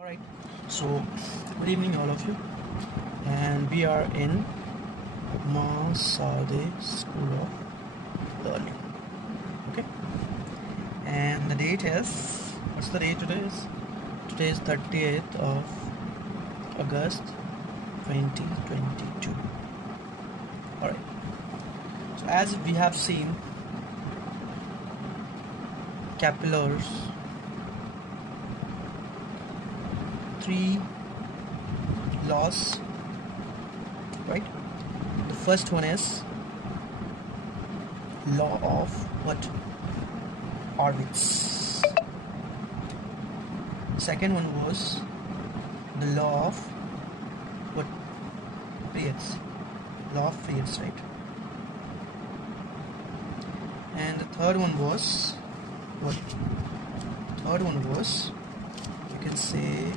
Alright, so good evening all of you, and we are in Maa Sarde School of Learning. Okay, and the date is, what's the date today is? Today is 30th of August 2022. Alright, so as we have seen Kepler's three laws, right? The first one is law of what? Orbits. Second one was the law of what? Periods. Law of periods, right? And the third one was what? Third one was, you can say,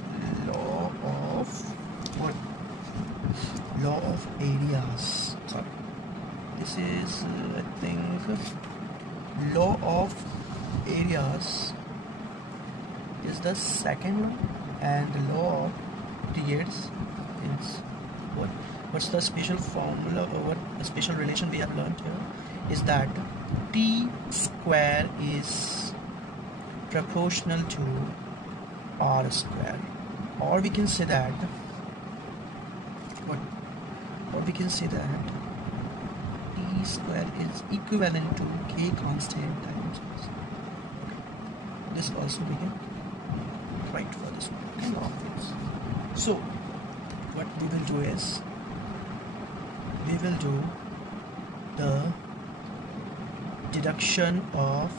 law of what? Law of areas. Sorry, this is I think law of areas is the second law, and the law of periods is what? What's the special formula, or what the special relation we have learned here is that t square is proportional to r square, or we can say that what? Or we can say that t square is equivalent to k constant times s. This also we can write for this one. Okay, law of this. So what we will do is we will do the deduction of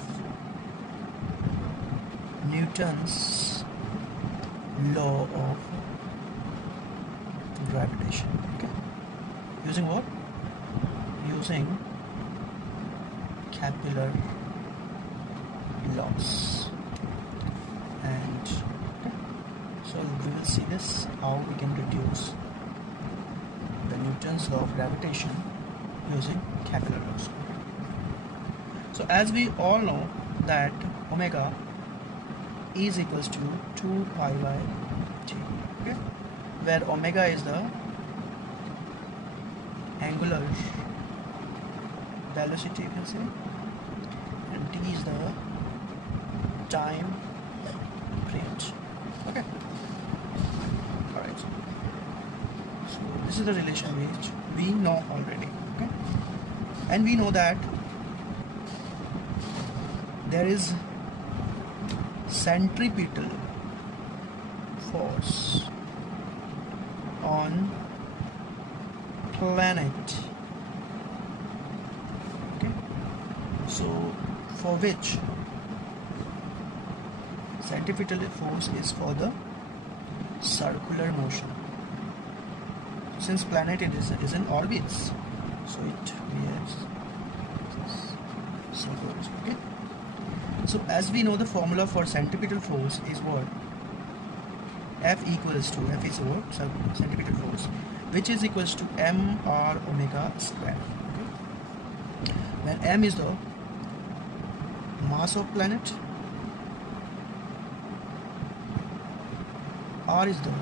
Newton's law of gravitation. Okay, using what? Using Kepler laws. And so we will see this, how we can reduce the Newton's law of gravitation using Kepler laws. So as we all know that omega is equals to 2 pi by t, okay, where omega is the angular velocity, you can say, and t is the time range. Okay, alright, so this is the relation which we know already. Okay, and we know that there is centripetal force on planet. Okay, so for which centripetal force is for the circular motion. Since planet is in orbits, so it behaves circles. Okay, so as we know, the formula for centripetal force is what? F equals to, F is what? Centripetal force, which is equals to mr omega square. Okay? When m is the mass of planet, r is the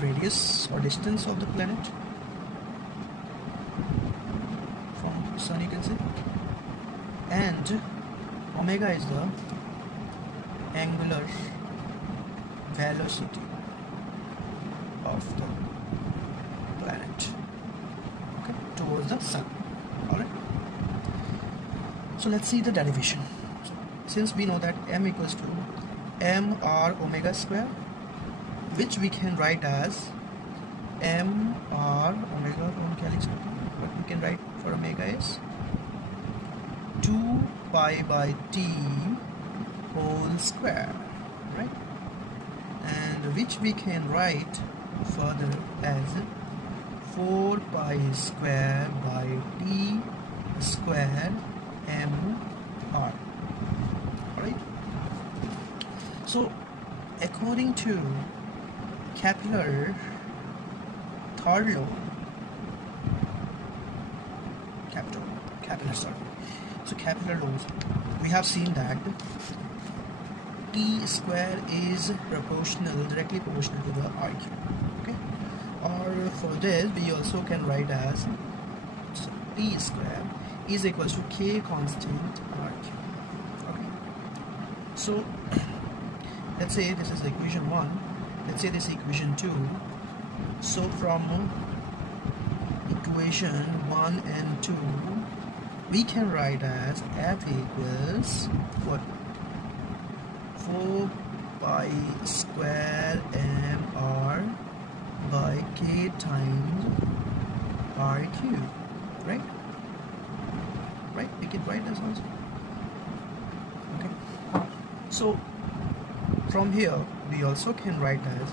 radius or distance of the planet from sun, you can say, and omega is the angular velocity of the planet, okay, towards the sun. Alright, so let's see the derivation. So since we know that m equals to mr omega square, which we can write as mr omega, what we can write for omega is 2 pi by t whole square, right? And which we can write further as 4 pi square by t square mr. Alright, so according to Kepler third law, Kepler, sorry. So Kepler laws, we have seen that T square is directly proportional to the R cube. Okay, or for this we also can write as T square is equals to K constant R cube. Okay, so let's say this is equation 1, let's say this is equation 2. So from equation 1 and 2 we can write as F equals what, 4 pi square mr by K times R cube, right? We can write this also. Okay, so from here we also can write as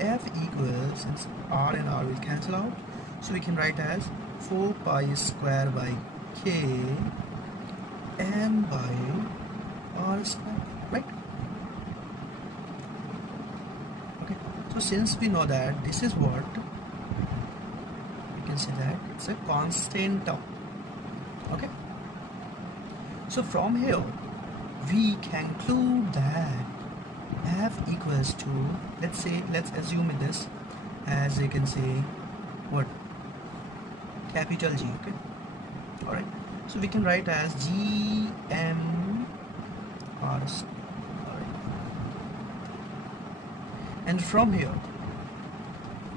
F equals, since R and R will cancel out, so we can write as 4 pi square by K m by R square, right? Okay, so since we know that this is what, we can say that it's a constant term. Okay, so from here we conclude that F equals to, let's assume this as, you can say what, capital G. Okay, alright, so we can write as G M R square. Alright, and from here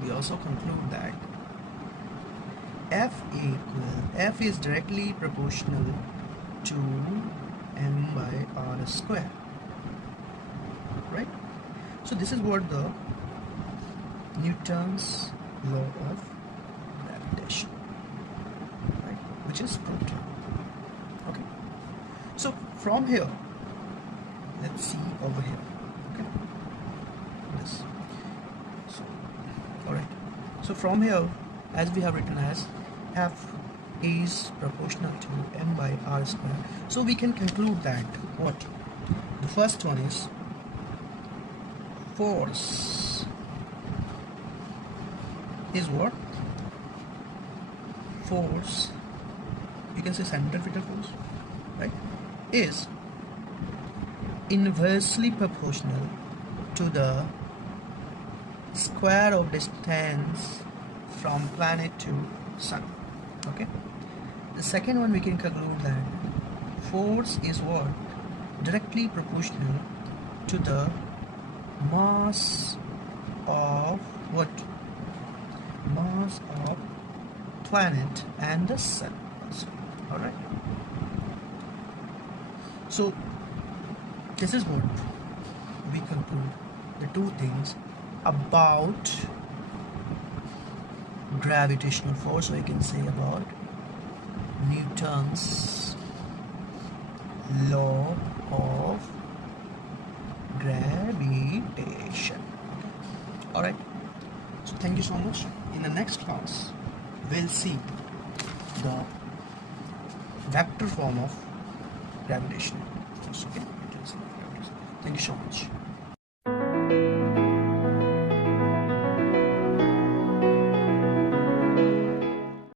we also conclude that F is directly proportional to m by R square, right? So this is what the Newton's law of gravitation, right, which is proved. Okay, so from here let's see over here. Okay, this, so alright, so from here, as we have written as F is proportional to m by R square, so we can conclude that what, the first one is force is what, force, you can say centripetal force, right, is inversely proportional to the square of distance from planet to sun. Okay, the second one we can conclude that force is what, directly proportional to the mass of what, mass of planet and the sun also. Alright, so this is what we conclude, the two things about gravitational force, or you can say about Newton's law of gravitation. Alright, so thank you so much. In the next class we'll see the vector form of gravitation. Okay, thank you so much.